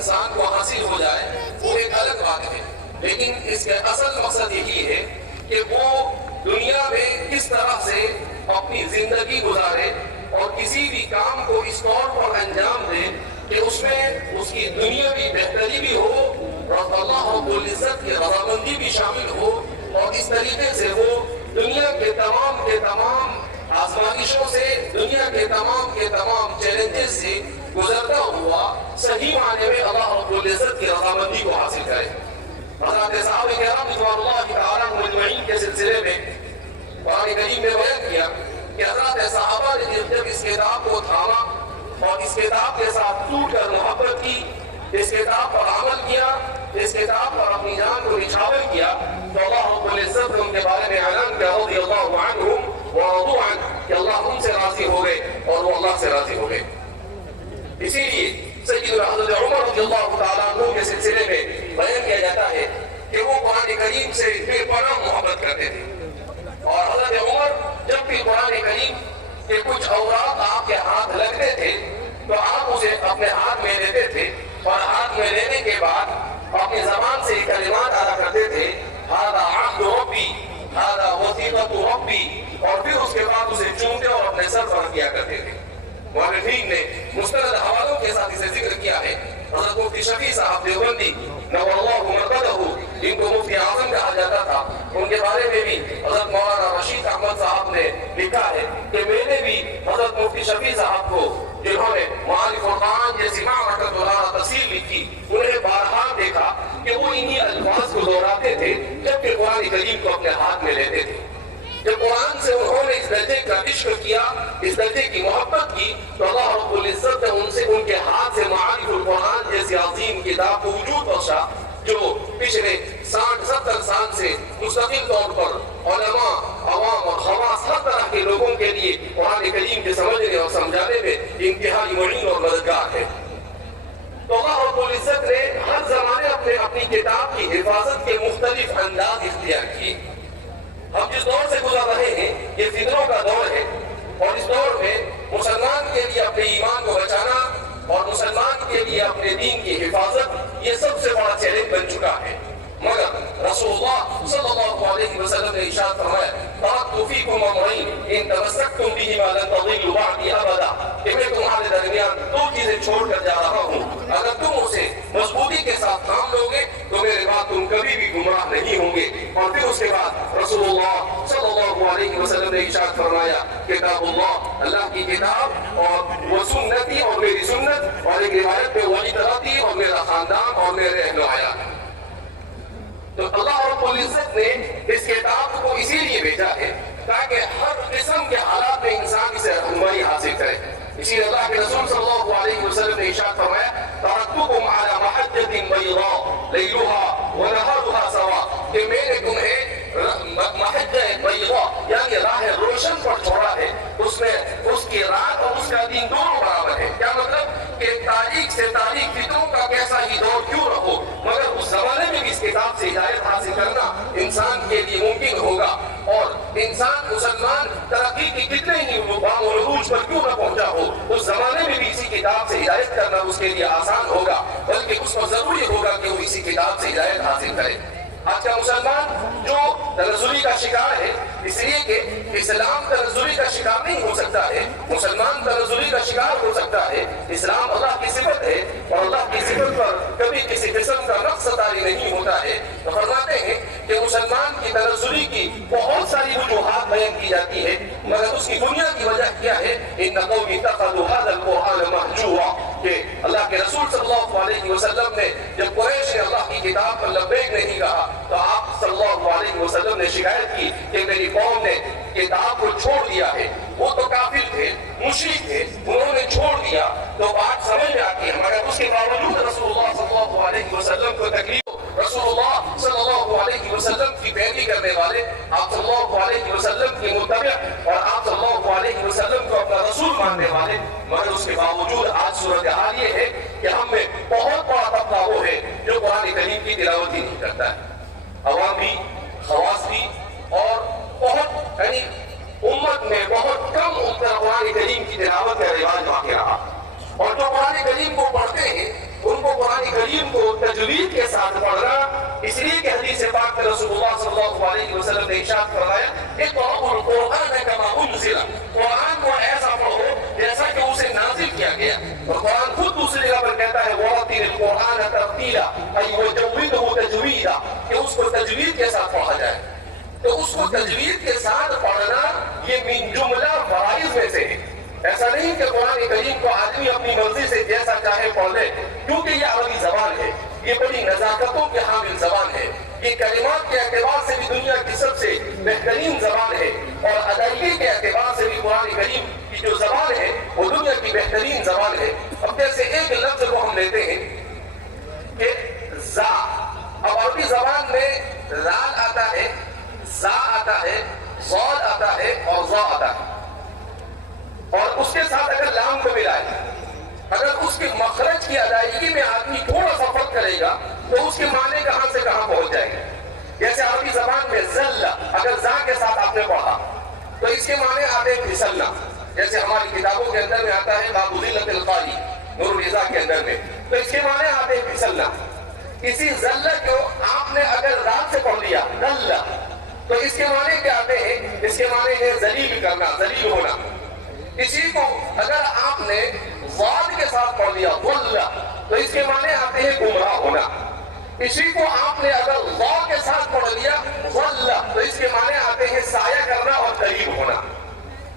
انسان کو حاصل ہو جائے وہ ایک الگ بات ہے، لیکن اس کا اصل مقصد یہی ہے کہ وہ دنیا میں کس طرح سے اپنی زندگی گزارے اور کسی بھی کام کو اس طور پر انجام دے کہ اس میں اس کی دنیا بھی بہتری بھی ہو اور اللہ رب العزت کی رضامندی بھی شامل ہو، اور اس طریقے سے وہ دنیا کے تمام آزمائشوں سے، دنیا کے تمام چیلنجز سے گزرتا ہوا صحیح معنی میں اللہ رب العزت کی رضامندی کو حاصل کرے۔ حضرات صحابہ کرام رضوان اللہ تعالیٰ عنہم اجمعین کے سلسلے میں قرآن کریم میں بیان کیا کہ حضرات صحابہ نے جب اس کتاب کو تھاما اور اس کتاب کے ساتھ ٹوٹ کر محبت کی، اس کتاب پر عمل کیا، اس کتاب پر اپنی جان کو نچھاور کیا، تو اللہ رب العزت نے ان کے بارے میں اعلان کیا رضی اللہ عنہم ورضوا عنہ کہ اللہ ان سے راضی ہو گئے اور وہ اللہ سے راضی ہو گئے۔ اسی لیے سیدنا حضرت عمر رضی اللہ تعالیٰ عنہ کے سلسلے میں بیان کیا جاتا ہے کہ وہ قرآن کریم سے بے پناہ محبت کرتے تھے، اور حضرت عمر جب بھی قرآن کریم کے کچھ اوراق آپ کے ہاتھ لگتے تھے تو آپ اسے اپنے ہاتھ میں لیتے تھے، اور ہاتھ میں لینے کے بعد اپنی زبان سے کلمات ادا کرتے تھے، ھذا عہد ربی ھذا وثیقۃ ربی، اور پھر اس کے بعد اسے چومتے اور اپنے سر پر کیا کرتے تھے۔ مؤرخین نے مستند حوالوں کے ساتھ اسے ذکر کیا ہے۔ حضرت مفتی شفیع صاحب دیوبندی نور اللہ مرقدہ، جن کو مفتی اعظم کہا جاتا تھا، ان کے بارے میں بھی حضرت مولانا رشید احمد صاحب نے لکھا ہے کہ میں نے بھی حضرت مفتی شفیع صاحب کو، جنہوں نے معارف القرآن جیسی معرکۃ العراء تفسیر لکھی، انہیں بارہا دیکھا کہ وہ انہی الفاظ کو دہراتے تھے جبکہ قرآن کریم کو اپنے ہاتھ میں لیتے تھے۔ جب قرآن سے انہوں نے اس درجے کا عشق کیا، اس درجے کی محبت کی، تو اللہ رب العزت نے ان سے ان کے ہاتھ سے معارف القرآن جیسی عظیم کتاب کو وجود بخشا، جو پچھلے 60-70 سال سے مستقل طور پر علماء، عوام اور خواص ہر طرح کے لوگوں کے لیے قرآن کریم کے سمجھنے اور سمجھانے میں انتہائی معین اور مددگار ہے۔ تو اللہ رب العزت نے ہر زمانے اپنی کتاب کی حفاظت کے مختلف انداز اختیار کیے۔ ہم جس دور سے گزر رہے ہیں یہ فتنوں کا دور ہے، اور اس دور میں مسلمان کے لیے اپنے ایمان کو بچانا اور مسلمان کے لیے اپنے دین کی حفاظت یہ سب سے بڑا چیلنج بن چکا ہے۔ مگر رسول اللہ صلی اللہ علیہ وسلم نے ارشاد فرمایا ترکت فیکم امرین ان تمسکتم بہما لن تضلوا بعدی ابدا، کہ میں تمہارے درمیان دو چیزیں چھوڑ کر جا رہا ہوں، اگر تم اسے مضبوطی کے ساتھ تھام لو گے تو میرے بعد تم کبھی بھی گمراہ نہیں ہوں گے۔ اور پھر اس کے بعد رسول اللہ صلی اللہ علیہ وسلم نے ارشاد فرمایا کتاب اللہ، اللہ کی کتاب، اور وہ سنتی اور میری سنت، اور ایک روایت میں وعطرتی اور میرا خاندان اور میرے اہل و عیال۔ تو اللہ رب العزت نے اس کتاب کو اسی لیے بھیجا ہے تاکہ ہر قسم کے حالات میں انسان اسے رہنمائی حاصل کرے۔ اسی لیے اللہ کے رسول صلی اللہ علیہ وسلم نے ارشاد فرمایا ترکتکم علی محجۃ بیضاء لیلها ونہارها سواء، کہ میں نے تمہیں محجہ بیضاء یعنی راہ روشن پر چھوڑا ہے، اس میں اس کی رات اور اس کا دن دونوں برابر ہے۔ کیا مطلب کہ تاریخ سے تاریخ فتنوں کا کیسا ہی دور کیوں نہ ہو، مگر اس زمانے میں بھی اس کتاب سے ہدایت حاصل کرنا انسان کے لیے ممکن ہوگا، اور انسان مسلمان ترقی کی کتنے ہی مقام و عروج پر کیوں نہ پہنچا ہو، اس زمانے میں بھی اسی کتاب سے ہدایت کرنا اس کے لیے آسان ہوگا، بلکہ اس کو ضروری ہوگا کہ وہ اسی کتاب سے ہدایت حاصل کرے۔ آج کا مسلمان جو تنزلی کا شکار ہے، اس لیے کہ اسلام تنزلی کا شکار نہیں ہو سکتا ہے، مسلمان تنزلی کا شکار ہو سکتا ہے۔ اسلام اللہ کی صفت ہے، اور اللہ کی صفت پر کبھی کسی قسم کا نقص طاری نہیں ہوتا ہے۔ تو فرماتے ہیں کہ مسلمان کی تنزلی کی بہت ساری وجوہات بیان کی جاتی ہے، مگر اس کی بنیادی وجہ کیا ہے؟ ان قوم اتخذوا هذا القرآن مهجورا، کہ اللہ کے رسول صلی اللہ علیہ وسلم نے جب قریش نے اللہ کی کتاب پر لبیک نہیں کہا تو آپ صلی اللہ علیہ وسلم نے شکایت کی کہ میری قوم نے کتاب کو چھوڑ دیا ہے۔ وہ تو کافر تھے، مشرک تھے، انہوں نے چھوڑ دیا تو بات سمجھ میں آتی ہے، مگر اس کے باوجود رسول اللہ صلی اللہ علیہ وسلم کو تکلیف، رسول اللہ صلی اللہ علیہ وسلم کی پیروی کرنے والے، آپ صلی اللہ علیہ وسلم کی متبع اور آپ صلی اللہ علیہ وسلم کو اپنا رسول ماننے والے، مگر اس کے باوجود آج صورتحال یہ ہے کہ ہم میں بہت بڑا طبقہ وہ ہے جو قرآن کریم کی تلاوت ہی نہیں کرتا ہے۔ عوام بھی، خواص بھی، اور بہت یعنی امت میں بہت کم قرآن کریم کی تلاوت کا رواج باقی رہا، اور جو قرآن کریم کو پڑھتے ہیں ان کو قرآن کریم کو تجوید کے ساتھ پڑھنا، اس لیے کہ حدیث پاک میں رسول اللہ صلی اللہ علیہ وسلم نے ارشاد فرمایا اقرؤوا القرآن کما انزل، قرآن کو ایسا پڑھو جیسا کہ اسے نازل کیا گیا. اور قرآن خود دوسری جگہ پر کہتا ہے وَرَتِّلِ الْقُرْآنَ تَرْتِيلًا أي وَجَوِّدْهُ تَجْوِيدًا، کہ اس کو تجوید کے ساتھ پڑھا جائے. تو اس کو تجوید کے ساتھ پڑھنا یہ من جملہ فرائض میں سے ہے. ایسا نہیں کہ قرآن کریم کو آدمی اپنی مرضی سے جیسا چاہے پڑھ لے، کیونکہ یہ عربی زبان ہے، یہ بڑی نزاکتوں کے حامل زبان ہے، یہ کلمات کے اعتبار سے بھی دنیا کی سب سے بہترین زبان ہے، اور ادائیگی کے اعتبار سے بھی قرآن کریم کی جو زبان ہے وہ دنیا کی بہترین زبان ہے. اب جیسے ایک لفظ کو ہم لیتے ہیں کہ زا، اب عربی زبان میں لال آتا ہے، زا آتا ہے، ضاد آتا ہے اور ظا آتا ہے، اور اس کے ساتھ اگر لام کو ملائے، اگر اس کے مخرج کی ادائیگی میں آدمی تھوڑا سا فرق کرے گا تو اس کے معنی کہاں سے کہاں پہنچ جائیں گے. جیسے عربی زبان میں زل، اگر زا کے ساتھ آپ نے پڑھا تو اس کے معنی آتے ہیں پھسلنا، جیسے ہماری کتابوں کے اندر میں آتا ہے باب ذلت القاری نور الرضا کے اندر میں، تو اس کے معنی آتے ہیں پھسلنا. اسی زل کو آپ نے اگر رات سے پڑھ لیا زل، تو اس کے معنی کیا آتے ہیں؟ اس کے معنی ہے ذلیل کرنا، ذلیل ہونا. اسی کو اگر آپ نے ضاد کے ساتھ پڑھ لیا ضل، تو اس کے معنی آتے ہیں گمراہ ہونا. اسی کو آپ نے اگر ضا کے ساتھ پڑھ لیا ضل، تو اس کے معنی آتے ہیں سایہ کرنا اور قریب ہونا.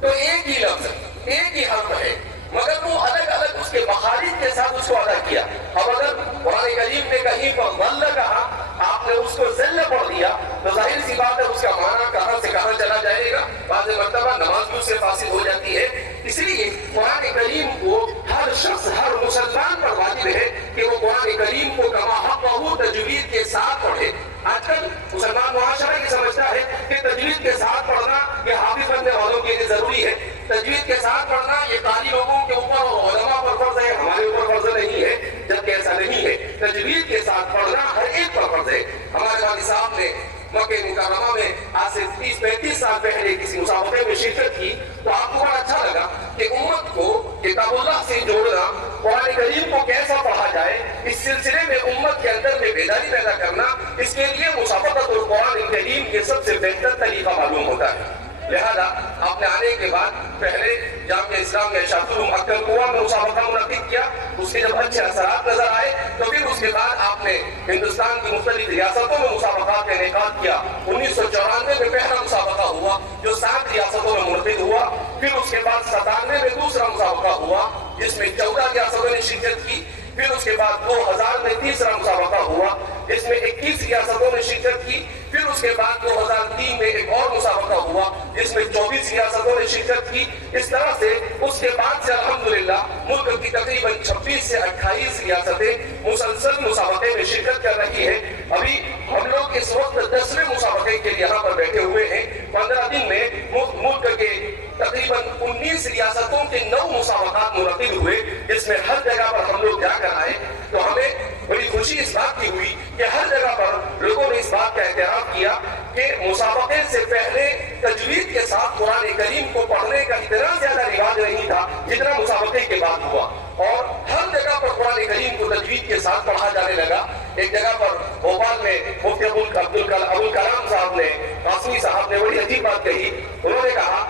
تو ایک ہی لفظ، ایک ہی حرف ہے، مگر وہ الگ الگ اس کے مخارج کے ساتھ اس کو ادا کیا. اب اگر قرآن کریم نے کہیں پر ضل کہا، آپ نے اس کو ذل پڑھ دیا، تو ظاہر سی بات ہے اس کا معنی کہاں سے کہاں چلا جائے گا. بعض مرتبہ نماز بھی اس سے فاسد ہو جاتی ہے. اس لیے قرآن کریم کو ہر شخص، ہر مسلمان پر واجب ہے کہ وہ قرآن کریم کو کما حقہ تجوید کے ساتھ پڑھے. آج کل مسلمان معاشرہ یہ سمجھتا ہے کہ تجوید کے ساتھ پڑھنا یہ حافظ بننے والوں کے لیے ضروری ہے، تجوید کے ساتھ پڑھنا یہ قاری لوگوں کے اوپر اور علماء پر فرض ہے، ہمارے اوپر فرض نہیں ہے. جبکہ ایسا نہیں ہے، تجوید کے ساتھ پڑھنا ہر ایک پر فرض ہے. ہمارے والد صاحب نے مکہ مکرمہ میں آج سے 30-35 سال پہلے کسی مسابقے میں شرکت کی، تو آپ کو بڑا اچھا لگا کہ امت کو کتاب اللہ سے جوڑنا، قرآن کریم کو کیسا پڑھا جائے، اس سلسلے میں امت کے اندر میں بیداری پیدا کرنا، اس کے لیے مسابقۃ القرآن کریم کے سب سے بہتر طریقہ معلوم ہوتا ہے. لہذا آپ نے آنے کے بعد پہلے جامعہ اسلام میں شاطر اکل کنواں میں مسابقہ منعقد کیا، اس کے جب اچھے اثرات نظر آئے تو پھر اس کے بعد آپ نے ہندوستان کی مختلف ریاستوں میں مسابقات کا انعقاد کیا. 1994 میں پہلا مسابقہ ہوا جو 7 ریاستوں میں منعقد ہوا. پھر اس کے بعد 97 میں دوسرا مسابقہ ہوا جس میں 14 ریاستوں نے شرکت کی. پھر اس کے بعد 2000 میں تیسرا مسابقہ ہوا جس میں 21 ریاستوں نے شرکت کی. پھر اس کے بعد 2003 میں ایک اور مسابقہ ہوا جس میں 24 ریاستوں نے شرکت کی. اس طرح سے اس کے بعد سے الحمدللہ ملک کی تقریباً 26 سے 28 ریاستیں مسلسل مسابقے میں شرکت کر رہی ہیں. ابھی ہم لوگ اس وقت 10ویں مسابقے کے لیے یہاں پر بیٹھے ہوئے ہیں. 15 دن میں ملک کے تقریباً 19 ریاستوں کے 9 مسابقات منعقد ہوئے جس میں ہر جگہ پر ہم لوگ جا کر آئے. تو ہمیں بڑی خوشی اس بات کی ہوئی کہ ہر جگہ پر لوگوں نے اس بات کا اعتراف کیا کہ مسابقے سے پہلے تجوید کے ساتھ قرآن کریم کو پڑھنے کا اتنا زیادہ رواج نہیں تھا جتنا مسابقے کے بعد ہوا، اور ہر جگہ پر قرآن کریم کو تجوید کے ساتھ پڑھا جانے لگا. ایک جگہ پر بھوپال میں مفتی ابوالکلام صاحب نے، قاسمی صاحب نے بڑی عجیب بات کہی. انہوں نے کہا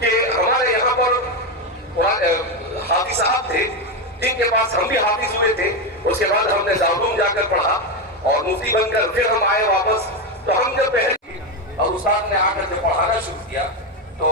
کہ ہمارے یہاں پر حافظ صاحب تھے جن کے پاس ہم بھی حافظ ہوئے تھے. اس کے بعد ہم نے دارالعلوم جا کر پڑھا اور مفتی بن کر پھر ہم آئے واپس. تو ہم جب پہلے اور استاد نے آ کر جب پڑھانا شروع کیا تو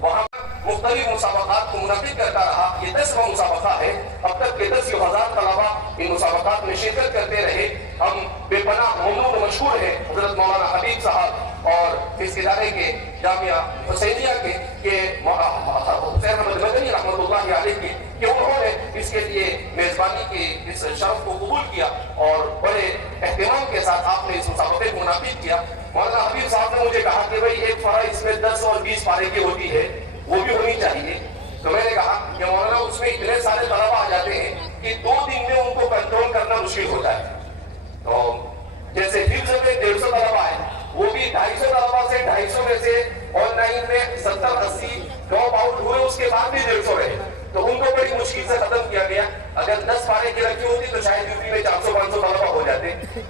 وہاں مختلف مسابقات کو منعقد کرتا رہا. یہ 10واں مسابقہ ہے. اب تک کے 10,000 طلبا ان مسابقات میں شرکت کرتے رہے. ہم بے پناہ ممنون مشہور ہیں حضرت مولانا حبیب صاحب اور اس ادارے کے جامعہ حسینیہ کے حسین احمد مدنی رحمۃ اللہ علیہ کے کہ انہوں نے اس کے لیے میزبانی کے اس شرف کو قبول کیا اور بڑے اہتمام کے ساتھ آپ نے اس مسابقے کو منعقد کیا. مولانا حبیب صاحب نے مجھے کہا کہ بھائی ایک فرح اس میں 10 اور 20 پارے کی ہوتی ہے، وہ بھی ہونی چاہیے. تو میں نے کہا کہ مولانا اس میں اتنے سارے طلبا آ جاتے ہیں کہ 2 دن میں ان کو کنٹرول کرنا مشکل ہوتا ہے. تو جیسے حفظ میں 150 طلبا ہے، وہ بھی 250 طلبا سے 250 میں سے آن لائن میں 70-80 ڈراپ آؤٹ ہوئے، اس کے بعد بھی 150 رہے. تو ان کو بڑی مشکل سے ختم کیا گیا. اگر 10 پارے کی رکھی ہوتی تو شاید یوپی میں 400-500